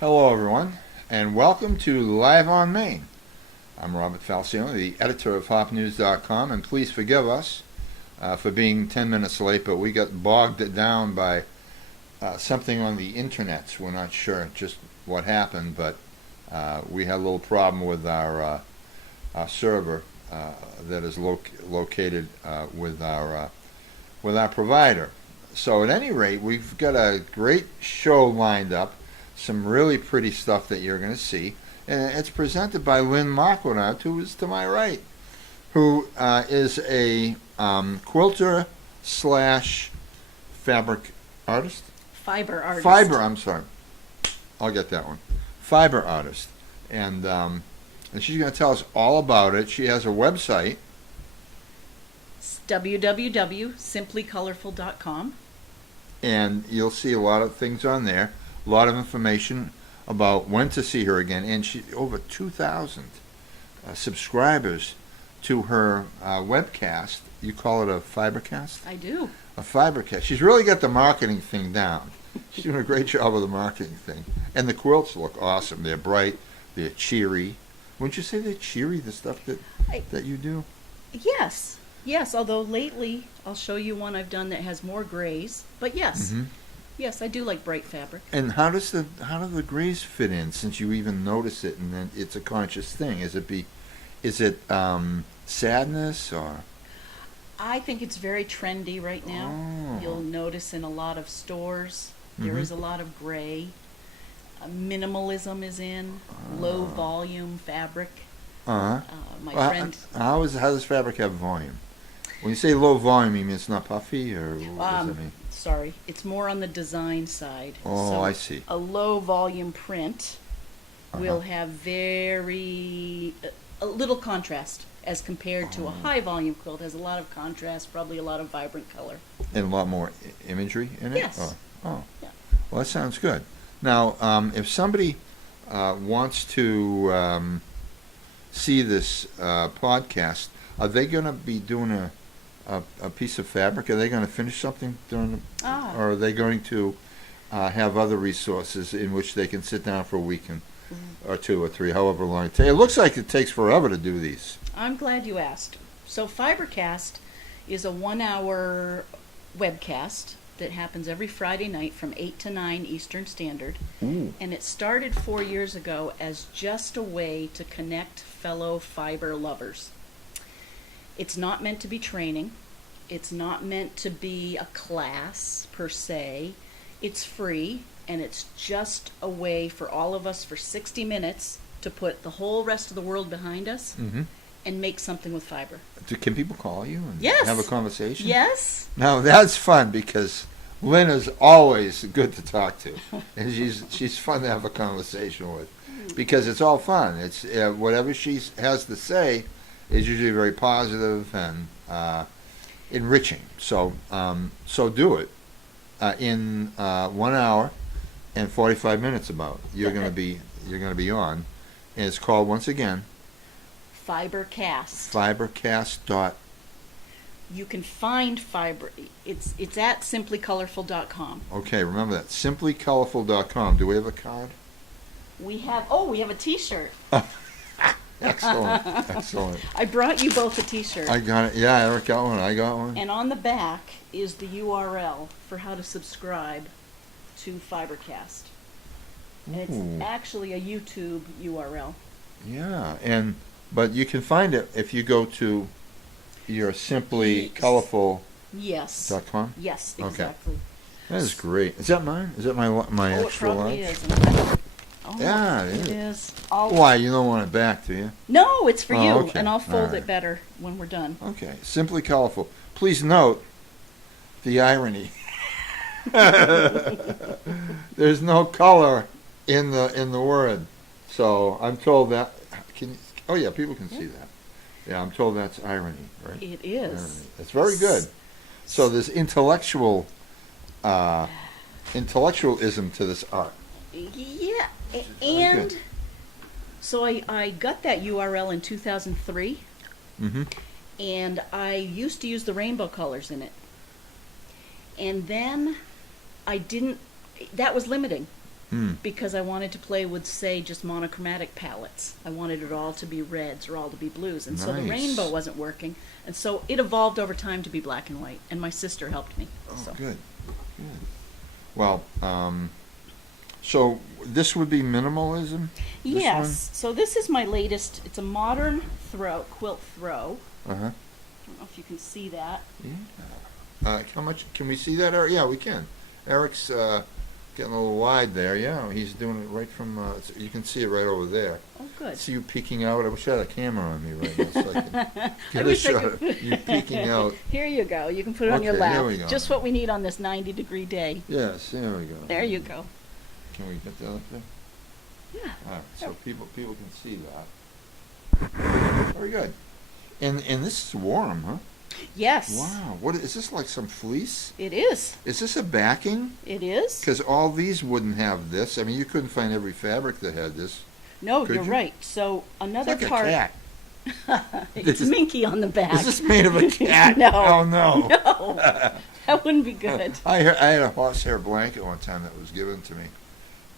Hello, everyone, and welcome to Live on Main. I'm Robert Falcione, the editor of HopNews.com, and please forgive us for being 10 minutes late, but we got bogged down by something on the internet. We're not sure just what happened, but we had a little problem with our server that is located with our provider. So at any rate, we've got a great show lined up. Some really pretty stuff that you're going to see. And it's presented by Lynn Marquedant, who is to my right, who is a quilter slash fabric artist? Fiber artist. I'm sorry. I'll get that one. Fiber artist. And she's going to tell us all about it. She has a website. It's www.simplycolorful.com. And you'll see a lot of things on there. A lot of information about when to see her again, and she over 2,000 subscribers to her webcast. You call it a fibercast? I do. A fibercast. She's really got the marketing thing down. She's doing a great job with the marketing thing. And the quilts look awesome. They're bright. They're cheery. Wouldn't you say they're cheery, the stuff that you do? Yes. Yes, although lately I'll show you one I've done that has more grays. But yes. Mm-hmm. Yes, I do like bright fabric. And how do the grays fit in? Since you even notice it, and then it's a conscious thing. Is it sadness or? I think it's very trendy right now. Oh. You'll notice in a lot of stores there is a lot of gray. Minimalism is in. Low volume fabric. My friend. How does fabric have volume? When you say low volume, you mean it's not puffy, or what does that mean? Sorry, it's more on the design side. Oh, so I see. A low volume print will have a little contrast as compared to a high volume quilt. Has a lot of contrast, probably a lot of vibrant color. And a lot more imagery in it? Yes. Oh. Yeah. Well, that sounds good. Now, if somebody wants to see this podcast, are they going to be doing a piece of fabric? Are they going to finish something during or are they going to have other resources in which they can sit down for a week or two or three, however long it takes? It looks like it takes forever to do these. I'm glad you asked. So Fibercast is a 1-hour webcast that happens every Friday night from 8 to 9 Eastern Standard. Ooh. And it started 4 years ago as just a way to connect fellow fiber lovers. It's not meant to be training. It's not meant to be a class per se. It's free, and it's just a way for all of us for 60 minutes to put the whole rest of the world behind us and make something with fiber. Can people call you and Yes. have a conversation? Yes. Now, that's fun because Lynn is always good to talk to, and she's fun to have a conversation with because it's all fun. It's whatever she has to say is usually very positive and enriching. So do it in 1 hour and 45 minutes. About you're going to be on, and it's called once again Fibercast. Fibercast. You can find fiber. It's at simplycolorful.com. Okay, remember that simplycolorful.com. Do we have a card? We have a T-shirt. Excellent. I brought you both a T-shirt. I got it. Yeah, Eric got one. I got one. And on the back is the URL for how to subscribe to Fibercast. And it's actually a YouTube URL. Yeah, but you can find it if you go to your simplycolorful.com. Yes. Yes, exactly. Okay. That is great. Is that mine? Is that my extra large? It probably is. Yeah, it is. Why, you don't want it back, do you? No, it's for you, okay. and I'll fold right. it better when we're done. Okay, Simply Colorful. Please note the irony. There's no color in the word, so I'm told that. People can see that. Yeah, I'm told that's irony, right? It is. Irony. It's very good. So there's intellectualism to this art. Yeah, and so I got that URL in 2003, and I used to use the rainbow colors in it. And then I didn't, that was limiting. because I wanted to play with, say, just monochromatic palettes. I wanted it all to be reds or all to be blues. And so the Nice. rainbow wasn't working. And so it evolved over time to be black and white. And my sister helped me. Oh, So. good. Well, so this would be minimalism? This Yes. So this is my latest. It's a modern quilt throw. one? Uh-huh. I don't know if you can see that. Yeah. How much, can we see that, Eric? Yeah, we can. Eric's getting a little wide there. Yeah, he's doing it right from, you can see it right over there. Oh, good. See you peeking out. I wish I had a camera on me right now so I can I get a wish I shot could- of you peeking out. Here you go. You can put it on your Okay, lap. here we go. Just what we need on this 90-degree day. Yes, there we go. There you go. Can we get that up there? Yeah. All right, so people can see that. Very good. And this is warm, huh? Yes. Wow. What is this, like some fleece? It is. Is this a backing? It is. Because all these wouldn't have this. I mean, you couldn't find every fabric that had this. No, Could you're you? right. So another It's like part. a cat. It's Is- Minky on the back. Is this made of a cat? No. Oh, no. No, that wouldn't be good. I had a horsehair blanket one time that was given to me.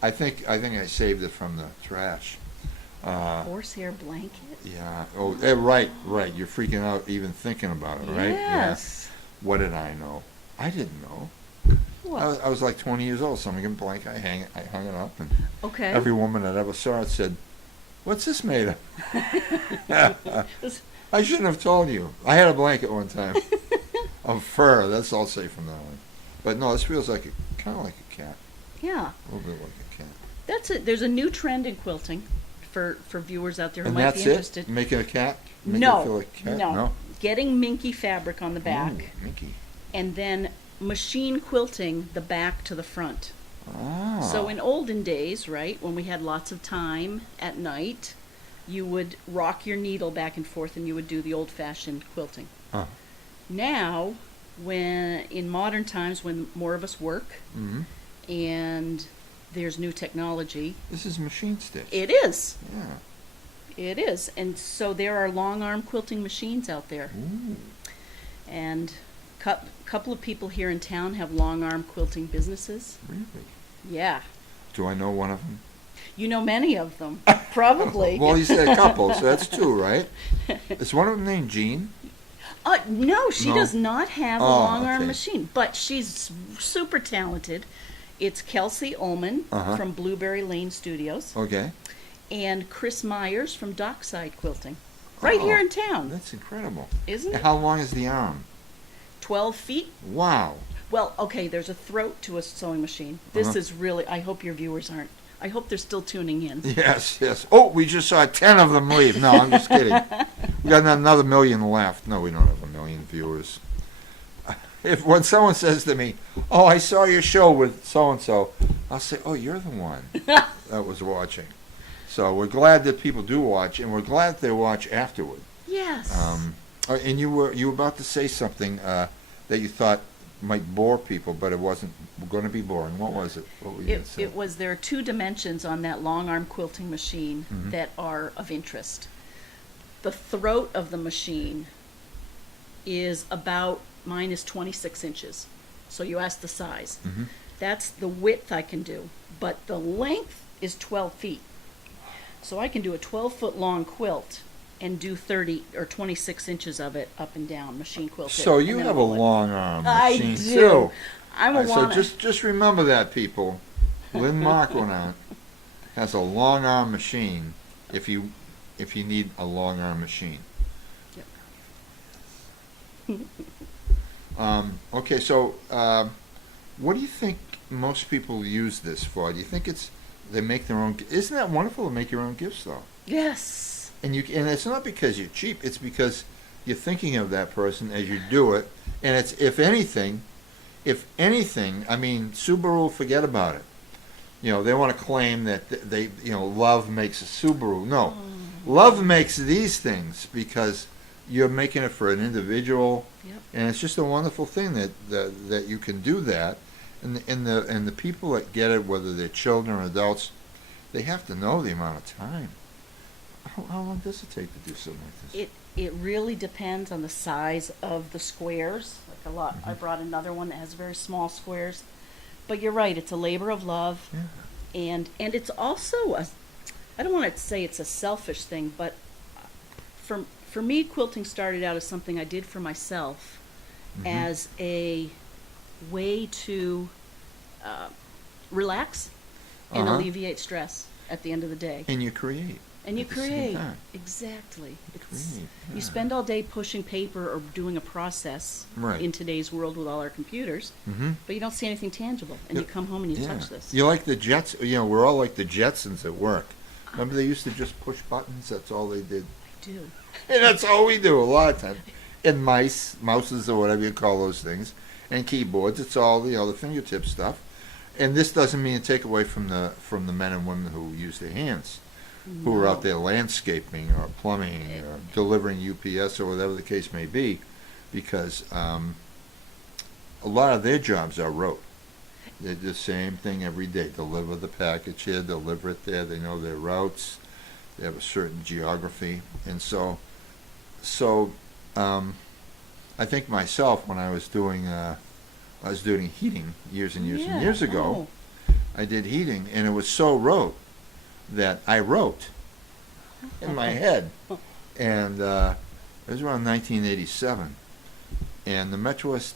I think I saved it from the trash. Horsehair blanket. Yeah. Oh, right. You're freaking out even thinking about it, right? Yes. Yeah. What did I know? I didn't know. What? I was like 20 years old. Someone gave me a blanket. I hung it up, and Okay. every woman that ever saw it said, "What's this made of?" I shouldn't have told you. I had a blanket one time of fur. That's all safe from now on. But no, this feels like kind of like a cat. Yeah. A little bit like a cat. That's it. There's a new trend in quilting for viewers out there who And might that's be interested. it? Making a cat? Make No, it feel like a cat? no. Getting minky fabric on the back, Ooh, Mickey. and then machine quilting the back to the front. Ah. So in olden days, right, when we had lots of time at night, you would rock your needle back and forth and you would do the old-fashioned quilting. Huh. Now, when in modern times when more of us work Mhm. and there's new technology, This is machine stitch. it is. Yeah. It is. And so there are long arm quilting machines out there. Ooh. And couple of people here in town have long arm quilting businesses. Really? Yeah. Do I know one of them? You know many of them. Probably. Well, you said a couple, so that's two, right? Is one of them named Jean? No, she No? does not have a Oh, long arm okay. machine, but she's super talented. It's Kelsey Ullman Uh-huh. from Blueberry Lane Studios Okay. and Chris Myers from Dockside Quilting. Right Oh, here in town, That's incredible. isn't And it? how long is the arm? 12 feet. Wow. Well, okay, there's a throat to a sewing machine. This Uh-huh. is really, I hope your viewers aren't. I hope they're still tuning in. Yes, yes. Oh, we just saw 10 of them leave. No, I'm just kidding. We got another million left. No, we don't have a million viewers. If when someone says to me, "Oh, I saw your show with so and so," I'll say, "Oh, you're the one that was watching." So we're glad that people do watch, and we're glad they watch afterward. Yes. And you were about to say something that you thought might bore people, but it wasn't going to be boring. What was it? What were you going to say? It was, there are two dimensions on that long arm quilting machine Mhm. that are of interest. The throat of the machine is about, mine is 26 inches. So you asked the size. Mhm. That's the width I can do, but the length is 12 feet. So I can do a 12-foot long quilt and do 30 or 26 inches of it up and down, machine quilt. So it, you and then have a roll it. long arm I machine do. too. I'm a All right, so wanna. just remember that, people. Lynn Marquedant has a long arm machine. If you need a long arm machine. Yep. Okay, so what do you think most people use this for? Do you think they make their own? Isn't that wonderful to make your own gifts though? Yes. And it's not because you're cheap. It's because you're thinking of that person as you do it. And it's if anything, I mean, Subaru, forget about it. You know, they want to claim that love makes a Subaru. No, love makes these things because you're making it for an individual, Yep. and it's just a wonderful thing that you can do that. And the people that get it, whether they're children or adults, they have to know the amount of time. How long does it take to do something like this? It really depends on the size of the squares. Like a lot. I brought another one that has very small squares. But you're right, it's a labor of love. Yeah. And it's also I don't want to say it's a selfish thing, but for me, quilting started out as something I did for myself, as a way to relax and alleviate stress at the end of the day. And you create. And you at the same create. time. Exactly. Create, yeah. You spend all day pushing paper or doing a process Right. in today's world with all our computers, but you don't see anything tangible. And you come home and you touch this. You're like the Jets. We're all like the Jetsons at work. Remember they used to just push buttons? That's all they did. I do. And that's all we do a lot of times. And mouses or whatever you call those things, and keyboards. It's all the fingertip stuff. And this doesn't mean to take away from the men and women who use their hands, who are out there landscaping or plumbing or delivering UPS or whatever the case may be, because a lot of their jobs are rote. They're the same thing every day. Deliver the package here, deliver it there. They know their routes. They have a certain geography, and so I think myself when I was doing heating years and years and years ago. I did heating, and it was so rote that I wrote in my head, and it was around 1987, and the Metroist,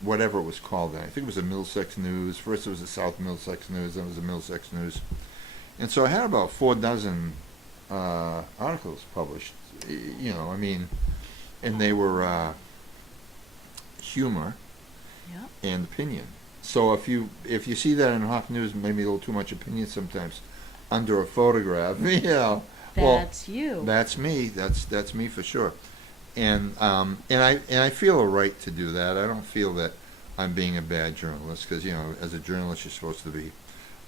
whatever it was called then, I think it was the Middlesex News. First it was the South Middlesex News, then it was the Middlesex News, and so I had about 4 dozen articles published, and they were humor and opinion. So if you see that in Hawk News, maybe a little too much opinion sometimes, under a photograph, That's you. That's me. That's me for sure. And I feel a right to do that. I don't feel that I'm being a bad journalist, because as a journalist you're supposed to be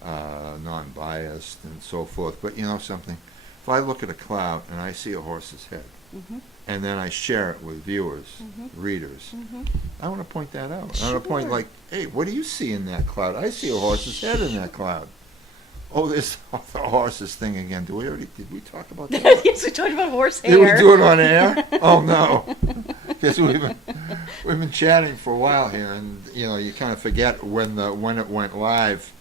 non-biased and so forth. But you know something? If I look at a cloud and I see a horse's head, and then I share it with viewers, readers, I want to point that out. I want to point like, hey, what do you see in that cloud? I see a horse's head in that cloud. Oh, there's the horses thing again. Did we talk about that? Yes, we talked about horsehair. Did we do it on air? Oh no, because we've been chatting for a while here, and you kind of forget when it went live.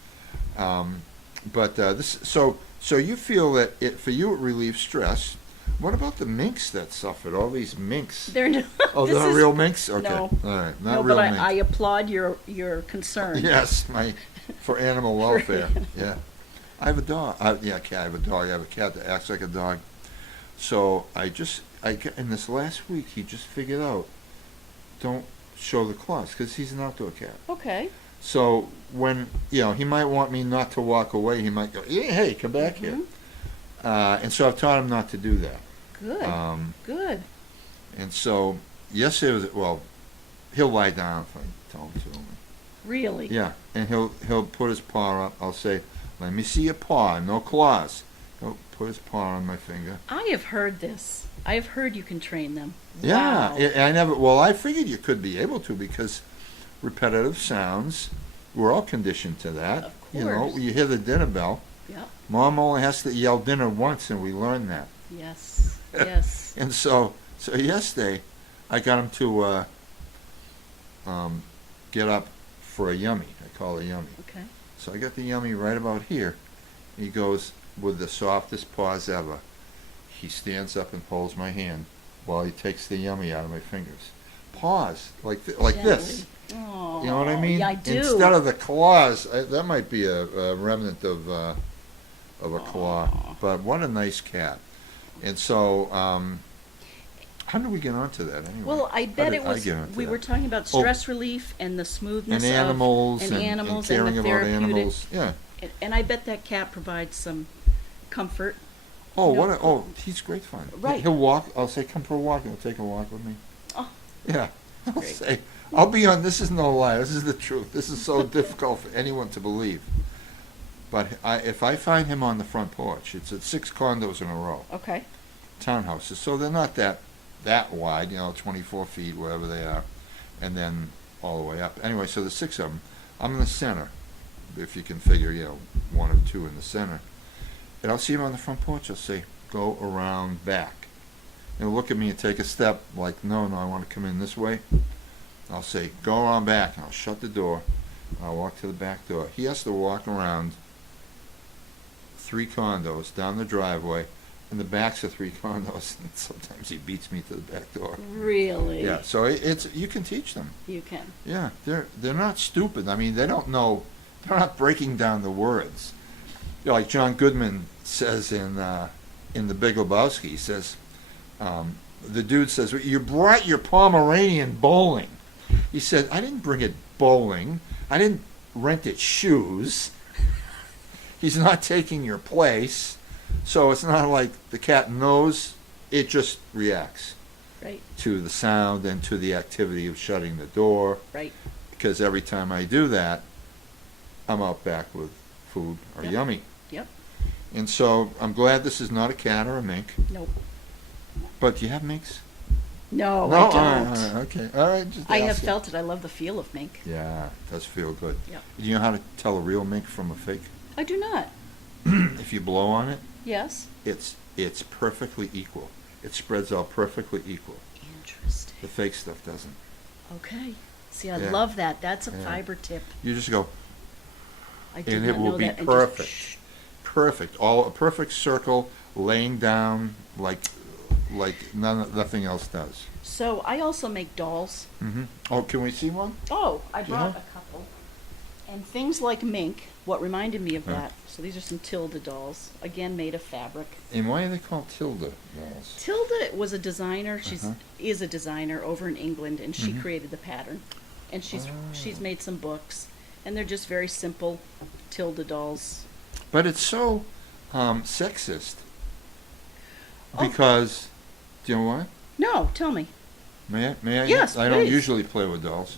But so you feel that for you it relieves stress. What about the minks that suffered? All these minks. They're no. Oh, they're not real minks? Okay. No. All right. No, real but minks. I applaud your concern. Yes, for animal welfare. Yeah. I have a dog. I have a dog. I have a cat that acts like a dog. So in this last week, he just figured out, don't show the claws, because he's an outdoor cat. Okay. So when, he might want me not to walk away, he might go, hey, come back here. And so I've taught him not to do that. Good. Good. And so yesterday he'll lie down if I tell him to. Really? Yeah, and he'll put his paw up. I'll say, let me see your paw, no claws. He'll put his paw on my finger. I have heard this. I have heard you can train them. Yeah, wow. I figured you could be able to, because repetitive sounds, we're all conditioned to that. Of course. You hear the dinner bell. Yep. Mom only has to yell dinner once, and we learn that. Yes. Yes. And so yesterday, I got him to get up for a yummy. I call it a yummy. Okay. So I got the yummy right about here. He goes with the softest paws ever. He stands up and holds my hand while he takes the yummy out of my fingers. Paws, like this. Oh, you know what I mean? Yeah, I do. Instead of the claws, that might be a remnant of a claw. But what a nice cat. And so, how did we get onto that anyway? Well, I bet it was. We were talking about stress relief and the smoothness and animals and animals and caring and the about therapeutic. animals. Yeah. And I bet that cat provides some comfort. Oh, he's great fun. Right. He'll walk. I'll say, come for a walk. He'll take a walk with me. Oh. Yeah. I'll Great. say, I'll be on. This is no lie. This is the truth. This is so difficult for anyone to believe. But if I find him on the front porch, it's at 6 condos in a row. Okay. Townhouses, so they're not that wide, 24 feet, wherever they are, and then all the way up. Anyway, so the 6 of them, I'm in the center, if you can figure, 1 or 2 in the center. And I'll see him on the front porch. I'll say, go around back. And he'll look at me and take a step, like, no, I want to come in this way. I'll say, go around back, and I'll shut the door. I'll walk to the back door. He has to walk around 3 condos down the driveway, and the backs of 3 condos. And sometimes he beats me to the back door. Really? Yeah, so it's you can teach them. You can. Yeah, they're not stupid. I mean, they don't know. They're not breaking down the words. You know, like John Goodman says in The Big Lebowski. He says, the dude says, "You brought your Pomeranian bowling." He said, "I didn't bring it bowling. I didn't rent it shoes. He's not taking your place." So it's not like the cat knows. It just reacts Right. to the sound and to the activity of shutting the door. Right. Because every time I do that, I'm out back with food or Yep. yummy. Yep. And so I'm glad this is not a cat or a mink. Nope. But do you have minks? No, No? I All don't. right, okay. All right. Just I have asking. felt it. I love the feel of mink. Yeah, it does feel good. Yep. Do you know how to tell a real mink from a fake? I do not. If you blow on it, Yes. it's perfectly equal. It spreads out perfectly equul. Interesting. The fake stuff doesn't. Okay. See, I Yeah. love that. That's a Yeah. fiber tip. You just go, I did and not it will know be that. And just perfect. shh. Perfect. All a perfect circle, laying down like nothing else does. So I also make dolls. Mm-hmm. Oh, can we see one? Oh, I brought Yeah. a couple. And things like mink, what reminded me of Yeah. that. So these are some Tilda dolls, again made of fabric. And why are they called Tilda dolls? Tilda was a designer. She's Uh-huh. is a designer over in England, and she Mhm. created the pattern. And she's Oh. made some books, and they're just very simple Tilda dolls. But it's so sexist Oh. because, do you know what? No, tell me. May I? May I? Yes, I don't please. usually play with dolls.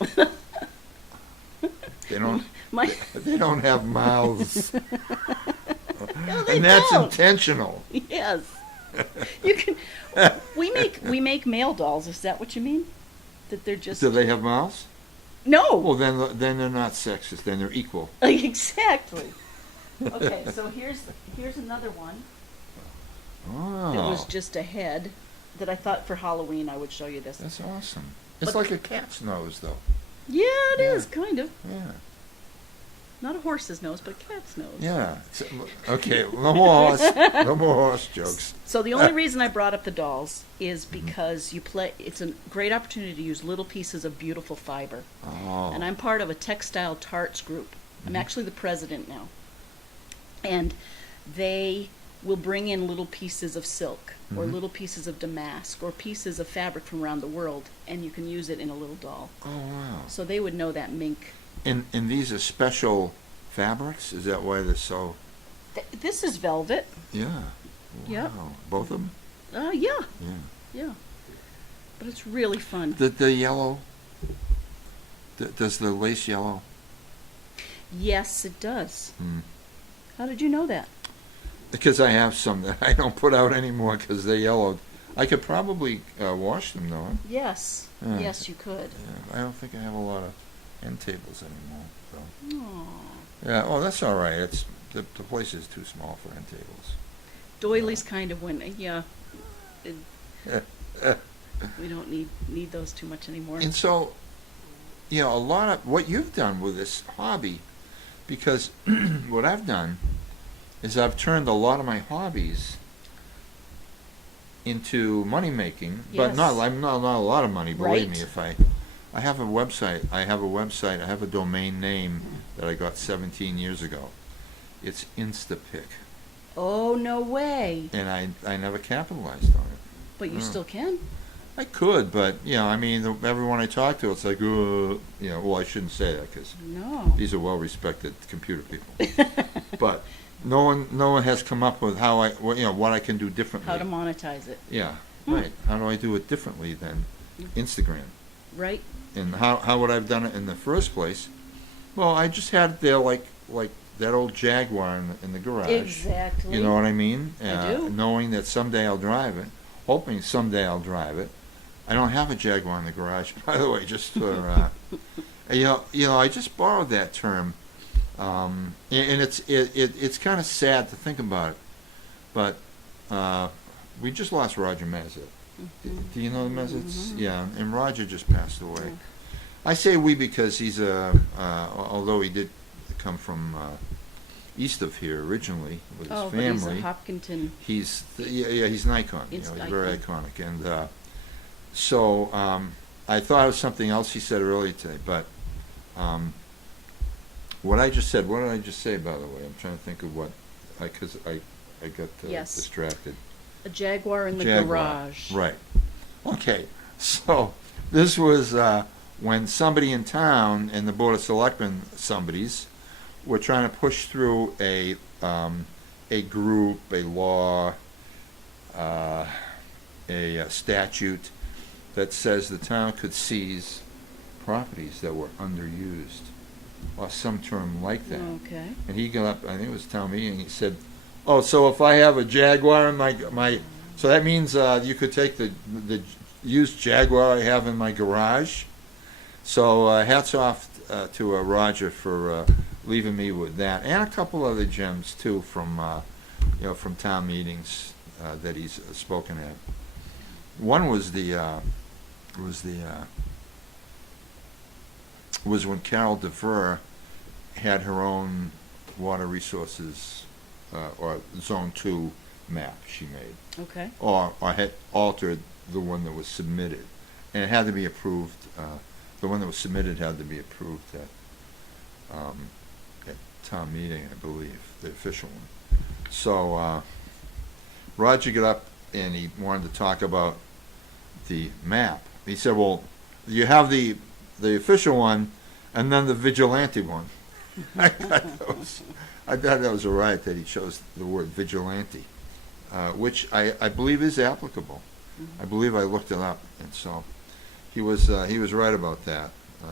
They don't. My They don't have mouths, no, they and that's don't. intentional. Yes. You can. We make male dolls. Is that what you mean? That they're just Do they have mouths? no. Well, then they're not sexist. Then they're equal. Exactly. Okay, so here's another one. Oh, It was just a head that I thought for Halloween I would show you this. that's awesome. It's But- like a cat's nose, though. Yeah, it Yeah. is kind of. Yeah. Not a horse's nose, but a cat's nose. Yeah. So- okay. No more horse. No more horse jokes. So the only reason I brought up the dolls is because you play. It's a great opportunity to use little pieces of beautiful fiber. Oh. And I'm part of a textile tarts group. I'm Mhm. actually the president now. And they will bring in little pieces of silk or Mhm. little pieces of damask or pieces of fabric from around the world, and you can use it in a little doll. Oh wow. So they would know that mink. And these are special fabrics. Is that why they're so? This is velvet. Yeah. Wow. Yep. Both of them. Yeah, Yeah. yeah. But it's really fun. The yellow. Does the lace yellow? Yes, it does. Hmm. How did you know that? Because I have some that I don't put out anymore because they're yellowed. I could probably wash them though. Huh? Yes. Yeah. Yes, you could. Yeah, I don't think I have a lot of end tables anymore. So. Aw. Yeah. Oh, that's all right. It's the place is too small for end tables. Doilies kind of went, yeah. It, we don't need those too much anymore. And so, you know, a lot of what you've done with this hobby, because what I've done is I've turned a lot of my hobbies into money making, but Yes. not a lot of money. Believe me, Right. if I have a website, I have a domain name that I got 17 years ago. It's Instapic, Oh, no way. and I never capitalized on it. But you Mm. still can. I could, but you know, I mean, everyone I talk to, it's like, you know, well, I shouldn't say that because No. these are well-respected computer people. But no one has come up with what I can do differently. How to monetize it. Yeah, Hmm. right. How do I do it differently than Instagram? Right? And how would I have done it in the first place? Well, I just had it there like that old Jaguar in the garage. Exactly. You know what I mean? I do. Knowing that someday I'll drive it, hoping someday I'll drive it. I don't have a Jaguar in the garage, by the way, just for you know, I just borrowed that term, and it's kind of sad to think about it, but we just lost Roger Mazet. Do you know the Mazets? Mhm. Yeah, and Roger just passed away. I say we because he's although he did come from east of here originally with his Oh, but family. he's a Hopkinton. He's an icon. He's He's an very icon. iconic. And so I thought of something else he said earlier today, but what I just said. What did I just say, by the way? I'm trying to think of what, because I got Yes. distracted. A Jaguar in the Jaguar. garage. Right. Okay. So this was when somebody in town and the Board of Selectmen, were trying to push through a group, a law, a statute that says the town could seize properties that were underused, or some term like that. Okay. And he got up, I think it was town meeting, and he said, "Oh, so if I have a Jaguar in my so that means you could take the used Jaguar I have in my garage." So hats off to Roger for leaving me with that, and a couple other gems too from from town meetings that he's spoken at. One was was when Carol DeVere had her own water resources or Zone 2 map she made, Okay. or had altered the one that was submitted, and it had to be approved. The one that was submitted had to be approved at town meeting, I believe, the official one. So Roger got up and he wanted to talk about the map. He said, "Well, you have the official one, and then the vigilante one." I thought that was all right that he chose the word vigilante, which I believe is applicable. I believe I looked it up, and so he was right about that.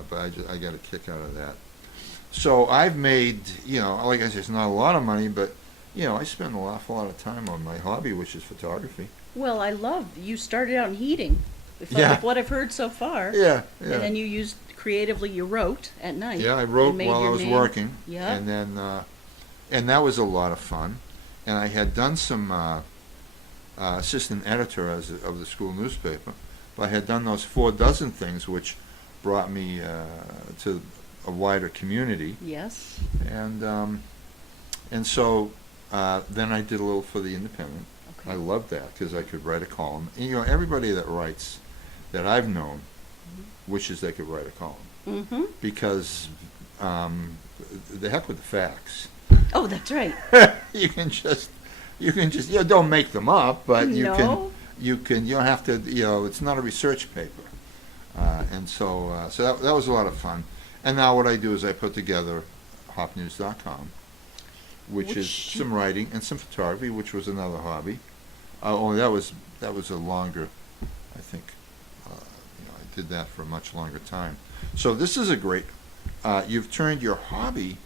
But I got a kick out of that. So I've made, like I said, it's not a lot of money, but I spend an awful lot of time on my hobby, which is photography. Well, I love you started out in heating. Yeah. With what I've heard so far. Yeah. And then you used creatively. You wrote at night. Yeah, I wrote and made while I your was name. working. Yeah. And then, and that was a lot of fun. And I had done some assistant editor of the school newspaper. But I had done those 4 dozen things, which brought me to a wider community. Yes. And so then I did a little for the Independent. Okay. I loved that because I could write a column. And, everybody that writes that I've known wishes they could write a column. Mm-hmm. Because the heck with the facts. Oh, that's right. you can just don't make them up, but you No. you don't have to, it's not a research paper. And so that was a lot of fun. And now what I do is I put together hopnews.com, which is some writing and some photography, which was another hobby. Only that was a longer, I think, I did that for a much longer time. So this is a great, you've turned your hobby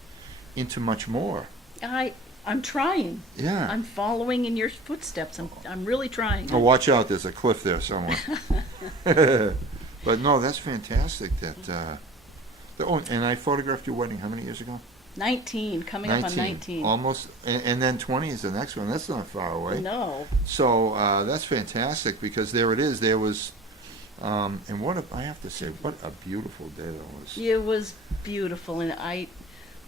into much more. I'm trying. Yeah. I'm following in your footsteps. I'm really trying. Oh, watch out, there's a cliff there somewhere. But no, that's fantastic that, and I photographed your wedding how many years ago? 19, coming up on 19. Almost, and then 20 is the next one. That's not far away. No. So that's fantastic because there it is. There was, and I have to say, what a beautiful day that was. It was beautiful, and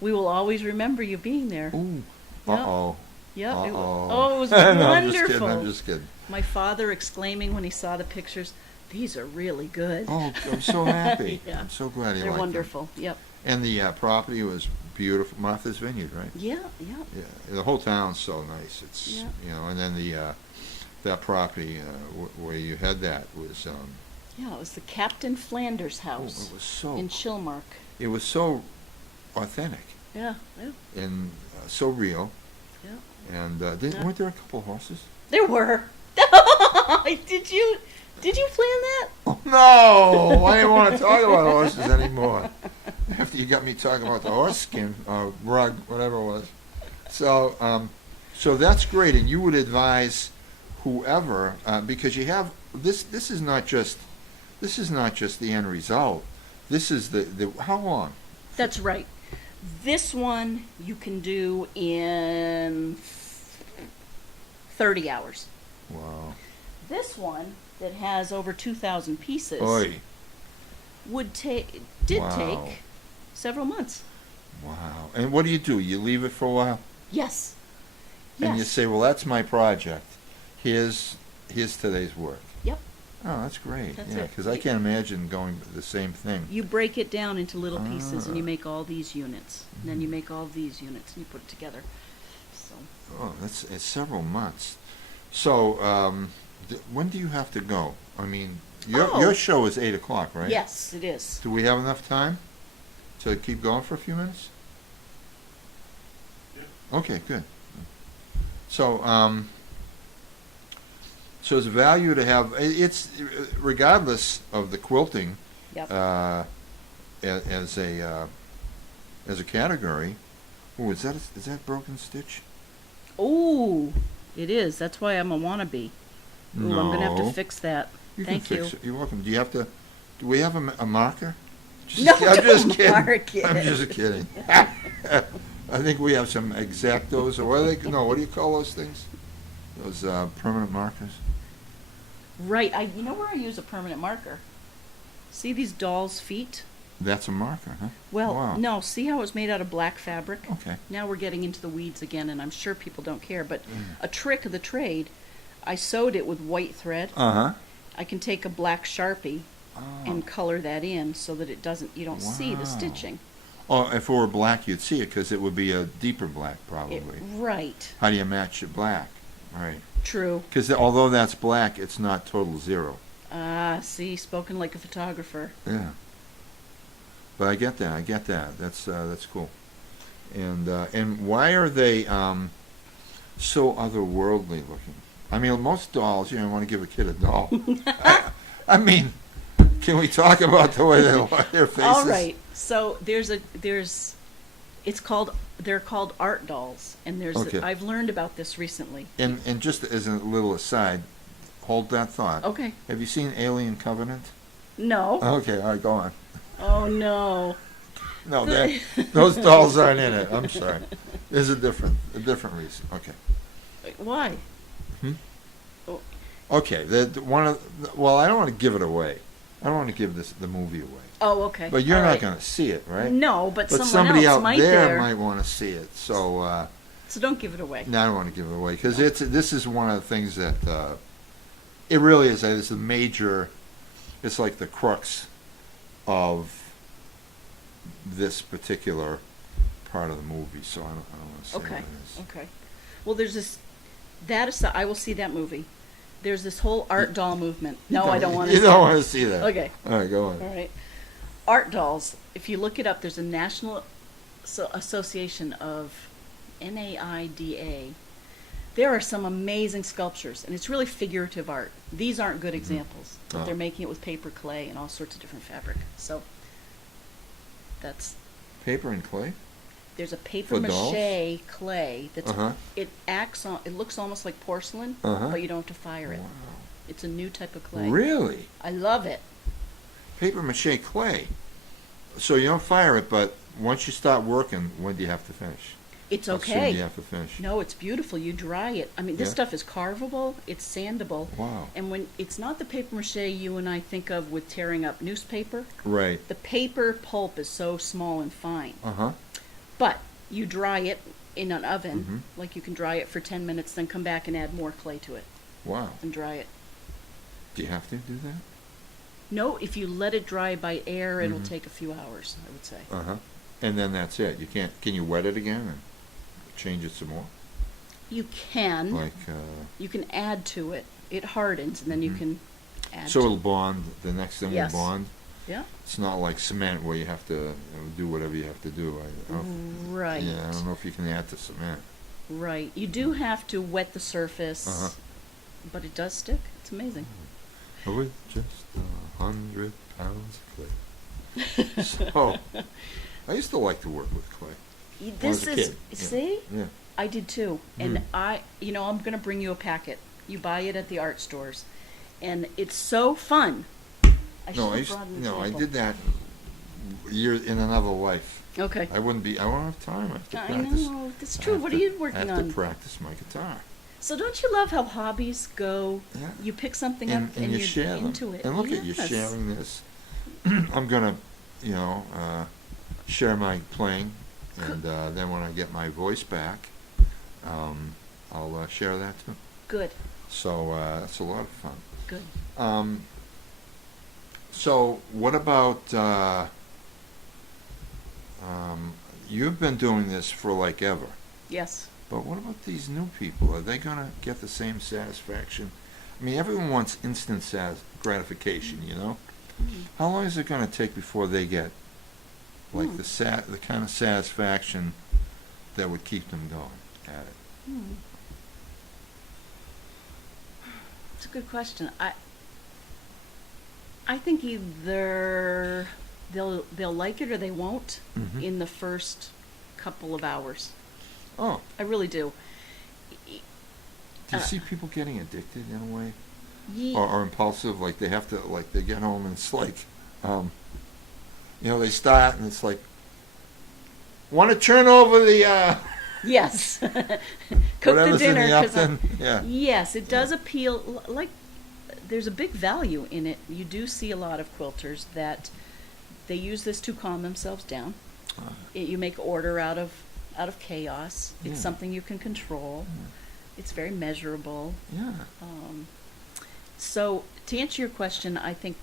we will always remember you being there. Ooh. Yep. Uh-oh. Yep. It Uh-oh. was No, wonderful. I'm just kidding. My father exclaiming when he saw the pictures, "These are really good." Oh, I'm so happy. Yeah. I'm so glad he They're liked wonderful. Yep. them. And the property was beautiful. Martha's Vineyard, right? Yeah. Yeah. Yeah, the whole town's so nice. It's Yeah. and then that property where you had that was Yeah. It was the Captain Flanders house it was so in Chilmark. it was so authentic Yeah. Yeah. and so real. Yeah. And weren't there a couple horses? There were. Did you plan that? Oh, no, I didn't want to talk about horses anymore. After you got me talking about the horse skin rug, whatever it was. So that's great, and you would advise whoever because you have this. This is not just the end result. This is the how long? That's right. This one you can do in 30 hours. Wow. This one that has over 2,000 pieces Oy. did Wow. take several months. Wow. And what do? You leave it for a while? Yes. And you Yes. say, well, that's my project. Here's today's work. Yep. Oh, that's great. That's yeah, it. because I can't imagine going the same thing. You break it down into little pieces, and you Ah. make all these units. And then you make all these units, and you put it together. So Oh, it's several months. So, when do you have to go? I mean, your show is 8 o'clock, right? yes, it is. Do we have enough time to keep going for a few minutes? Yeah. Okay, good. So, so it's value to have. It's regardless of the quilting Yep. as a category. Oh, is that broken stitch? Ooh, it is. That's why I'm a wannabe. Ooh, I'm gonna have to No. fix that. You Thank can fix you. it. You're welcome. Do you have to? Do we have a marker? No, I'm just don't kidding. mark it. I'm just kidding. I think we have some exactos, or what are they? No, what do you call those things? Those permanent markers. Right. You know where I use a permanent marker? See these doll's feet? That's a marker, huh? Well, Wow. no. See how it's made out of black fabric? Okay. Now we're getting into the weeds again, and I'm sure people don't care. But Mm. a trick of the trade, I sewed it with white thread. Uh-huh. I can take a black Sharpie Oh. and color that in so that you don't see the Wow. stitching. Oh, if it were black, you'd see it because it would be a deeper black, probably. Right. How do you match it black? Right. True. Because although that's black, it's not total zero. Ah, see, spoken like a photographer. Yeah. But I get that. I get that. That's cool. And why are they so otherworldly looking? I mean, most dolls, you want to give a kid a doll. I mean, can we talk about the way they look, their faces? All right. So they're called art dolls, and Okay. I've learned about this recently. And just as a little aside, hold that thought. Okay. Have you seen Alien Covenant? No. Okay, all right, go on. Oh no. No, those dolls aren't in it. I'm sorry. There's a different reason. Okay. Why? Hmm? Oh. Okay. Well, I don't want to give it away. I don't want to give the movie away. Oh, okay. But you're All not right. going to see it, right? No, but someone somebody else out might there might want to see it. So So don't give it away. no, I don't want to give it away because this is one of the things that it really is. It's a major. It's like the crux of this particular part of the movie. So I don't want to say Okay. what it is. Okay. Well, there's this. That aside, I will see that movie. There's this whole art doll movement. No, I don't want to. You don't want to see that. Okay. All right, go on. All right. Art dolls. If you look it up, there's a national association of NAIDA. There are some amazing sculptures, and it's really figurative art. These aren't good examples, but Oh. they're making it with paper, clay, and all sorts of different fabric. So that's Paper and clay. there's a paper For dolls? mache clay that's Uh-huh. it looks almost like porcelain, Uh-huh. but you don't have to fire it. Wow. It's a new type of clay. Really? I love it. Paper mache clay. So you don't fire it, but once you start working, when do you have to finish? It's How soon okay. do you have to finish? No, it's beautiful. You dry it. I mean, this Yeah? stuff is carvable. It's sandable. Wow. And when it's not the paper mache you and I think of with tearing up newspaper, Right. the paper pulp is so small and fine. Uh-huh. But you dry it in an oven, Mhm. like you can dry it for 10 minutes, then come back and add more clay to it Wow. and dry it. Do you have to do that? No, if you let it dry by air, it'll Mhm. take a few hours, I would say. Uh-huh. And then that's it. You can't. Can you wet it again and change it some more? You can. Like. You can add to it. It hardens, and then you Mhm. can add So to it'll bond. The next thing Yes. will bond. Yeah. It's not like cement where you have to do whatever you have to do. I don't know if- Right. Yeah, I don't know if you can add to cement. Right. You do have to wet the surface, Uh-huh. but it does stick. It's amazing. With just 100 pounds of clay. So, I used to like to work with clay. When I was This a is kid. Yeah. see, Yeah. I did too, and Mm. I'm gonna bring you a packet. You buy it at the art stores, and it's so fun. I should have brought an I example. did that years in another life. Okay. I won't have time. I have to I practice. know, that's I true. have What to- are you working I have on? to practice my guitar. So don't you love how hobbies go? Yeah. You pick something And, up and and you you're share them. into it. And look at you Yes. sharing this. I'm gonna, share my playing, and then when I get my voice back, I'll share that too. Good, So that's a lot of fun. good. So what about you've been doing this for like ever, Yes. but what about these new people? Are they gonna get the same satisfaction? I mean, everyone wants instant gratification, you know? How long is it gonna take before they get like the kind of satisfaction that would keep them going at it? Hmm. It's a good question. I think either they'll like it or they won't Mhm. in the first couple of hours. Oh, I really do. do you see people getting addicted in a way? Ye- Or impulsive, like they have to, like they get home and it's like, they start and it's like, want to turn over the, Yes. Cook the whatever's in dinner. the 'Cause oven. Yeah. yes, it does appeal. Like, there's a big value in it. You do see a lot of quilters that they use this to calm themselves down. You make order out of chaos. It's Yeah. something you can control. It's very measurable. Yeah. So to answer your question, I think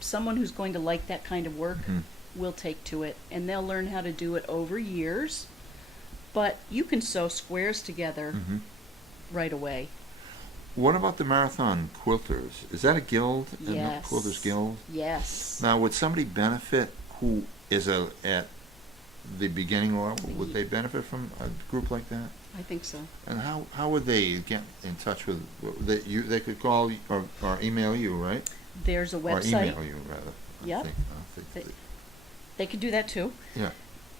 someone who's going to like that kind of work Mhm. will take to it, and they'll learn how to do it over years. But you can sew squares together Mhm. right away. What about the Marathon Quilters? Is that a guild? Yes. A Quilters Guild? Yes. Now, would somebody benefit who is at the beginning level? Would they benefit from a group like that? I think so. And how would they get in touch with they could call or email you, right? There's a Or website. email you rather. Yep. I think They- They could do that too. yeah.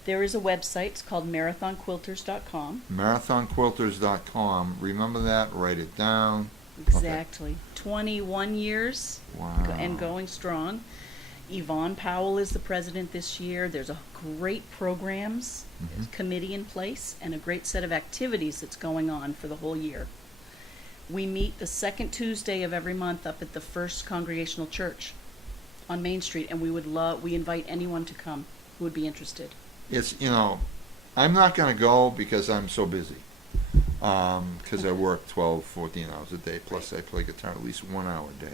There is a website. It's called marathonquilters.com. Marathonquilters.com. Remember that. Write it down. Exactly. 21 years Wow. and going strong. Yvonne Powell is the president this year. There's a great programs committee in place and a great set of activities that's going on for the whole year. We meet the second Tuesday of every month up at the First Congregational Church on Main Street, and we invite anyone to come who would be interested. It's I'm not going to go because I'm so busy. Because I work 12, 14 hours a day. Plus I play guitar at least 1 hour a day.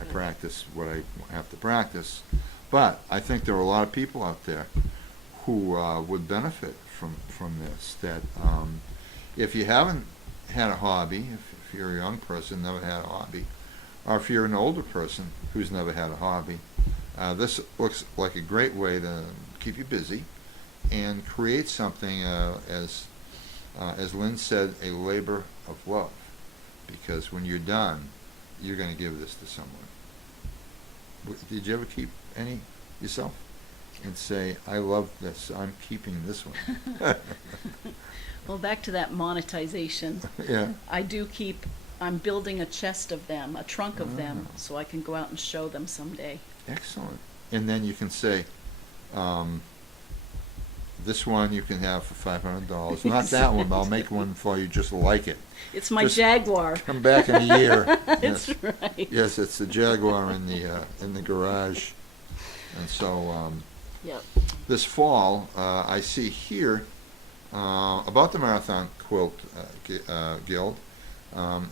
I practice what I have to practice. But I think there are a lot of people out there who would benefit from this. That if you haven't had a hobby, if you're a young person, never had a hobby, or if you're an older person who's never had a hobby, this looks like a great way to keep you busy and create something, as Lynn said, a labor of love. Because when you're done, you're going to give this to someone. Did you ever keep any yourself and say, I love this, I'm keeping this one? Well, back to that monetization. Yeah. I'm building a chest of them, a trunk of them, Oh. so I can go out and show them someday. Excellent. And then you can say, this one you can have for $500. Not that one, but I'll make one for you just like it. It's my Just Jaguar. Come back in a year. That's Yes. right. Yes, it's the Jaguar in the garage. And so Yep. this fall, I see here about the Marathon Quilt Guild.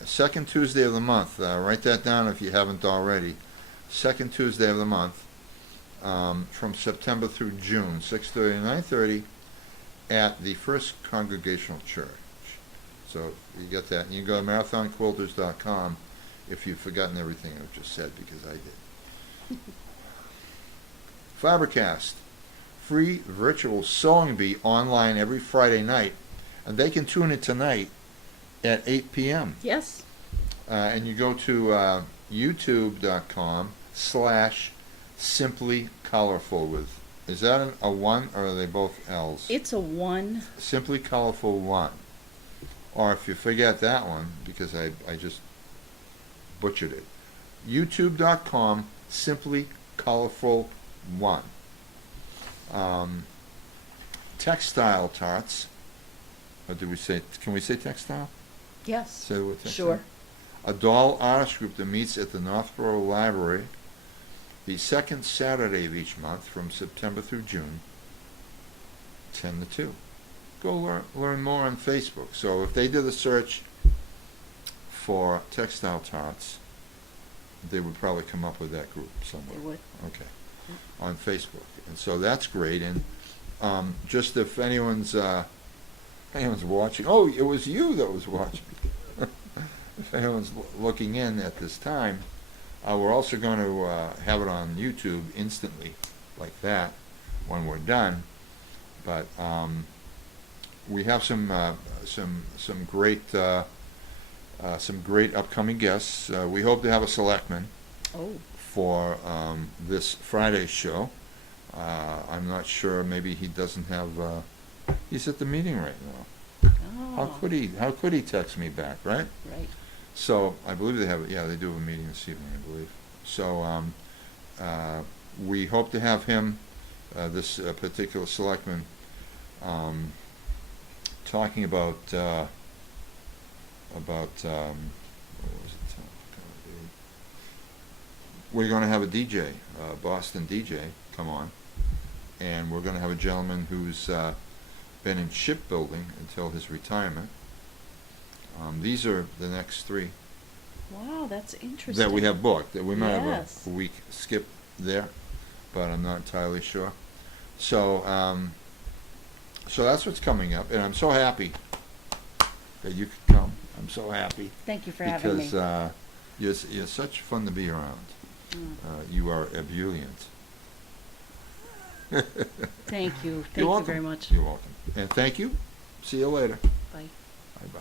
Second Tuesday of the month. Write that down if you haven't already. Second Tuesday of the month, from September through June, 6:30 to 9:30, at the First Congregational Church. So you get that, and you can go to marathonquilters.com if you've forgotten everything I've just said, because I did. Fabricast, free virtual sewing bee online every Friday night, and they can tune in tonight at 8 p.m. Yes. And you go to youtube.com/simply colorful with, is that a one or are they both L's? It's a one. Simply colorful one. Or if you forget that one, because I just butchered it, youtube.com simply colorful one. Textile tarts. Or did we say? Can we say textile? Yes. Say the word textile. Sure. A doll artist group that meets at the Northborough Library the second Saturday of each month from September through June, 10 to 2. go learn more on Facebook. So if they did a search for textile tarts, they would probably come up with that group somewhere. They would. Okay. On Facebook. And so that's great. And just if anyone's watching, oh, it was you that was watching. If anyone's looking in at this time, we're also going to have it on YouTube instantly, like that, when we're done. But we have some great upcoming guests. We hope to have a selectman for this Friday's show. I'm not sure. Maybe he doesn't have. He's at the meeting right now. Oh. How could he text me back? Right. Right. So I believe they have. Yeah, they do have a meeting this evening, I believe. So we hope to have him, this particular selectman, talking about what was it? We're going to have a DJ, Boston DJ, come on, and we're going to have a gentleman who's been in shipbuilding until his retirement. These are the next three Wow, that's interesting. that we have booked. We might Yes. have a week skip there, but I'm not entirely sure. So, so that's what's coming up, and I'm so happy that you could come. I'm so happy Thank you for having me. because you're such fun to be around. You are ebullient. Thank you. You're Thank you welcome. very much. You're welcome. And thank you. See you later. Bye. Bye-bye.